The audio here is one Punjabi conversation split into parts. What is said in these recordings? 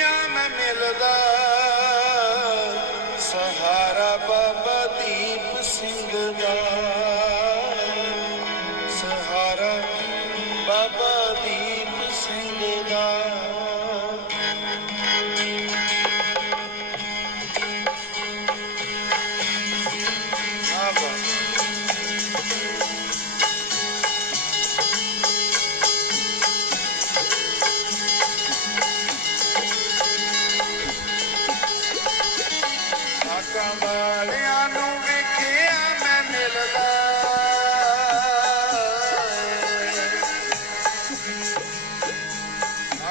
ਦੁਨੀਆ ਮੈਂ ਮਿਲਦਾ। ਸਹਾਰਾ ਬਾਬਾ ਦੀਪ ਸਿੰਘ ਦਾ। ਸਹਾਰਾ ਬਾਬਾ ਦੀਪ ਸਿੰਘ ਦਾ। ਵਾਲਿਆਂ ਨੂੰ ਵੇਖਿਆ ਮੈਂ ਮਿਲਦਾ।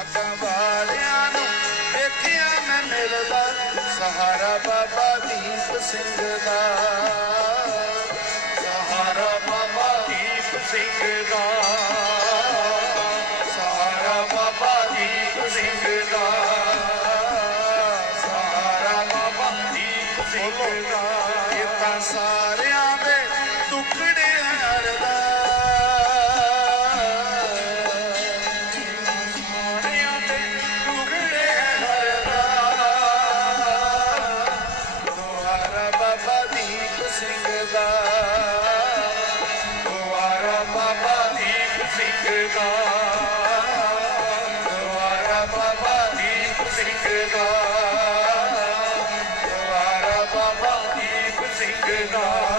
ਆਕਾਂ ਵਾਲਿਆਂ ਨੂੰ ਵੇਖਿਆ ਮੈਂ ਮਿਲਦਾ। ਸਹਾਰਾ ਬਾਬਾ ਦੀਪ ਸਿੰਘ ਦਾ। ਸਹਾਰਾ ਬਾਬਾ ਦੀਪ ਸਿੰਘ ਦਾ। ਸਹਾਰਾ ਬਾਬਾ ਦੀਪ ਸਿੰਘ ਸਾਰਿਆਂ ਦੇ ਟੁਕੜੇ ਹਰਦਾ। ਸਾਰਿਆਂ ਦੇ ਟੁਕੜੇ ਹਰਦਾ। ਦੁਆਰਾ ਬਾਬਾ ਦੀਪ ਸਿੰਘ ਦਾ। ਦੁਆਰਾ ਬਾਬਾ ਦੀਪ ਸਿੰਘ ਦਾ। ਦੁਆਰਾ ਬਾਬਾ ਦੀਪ ਸਿੰਘ ਦਾ। Krishna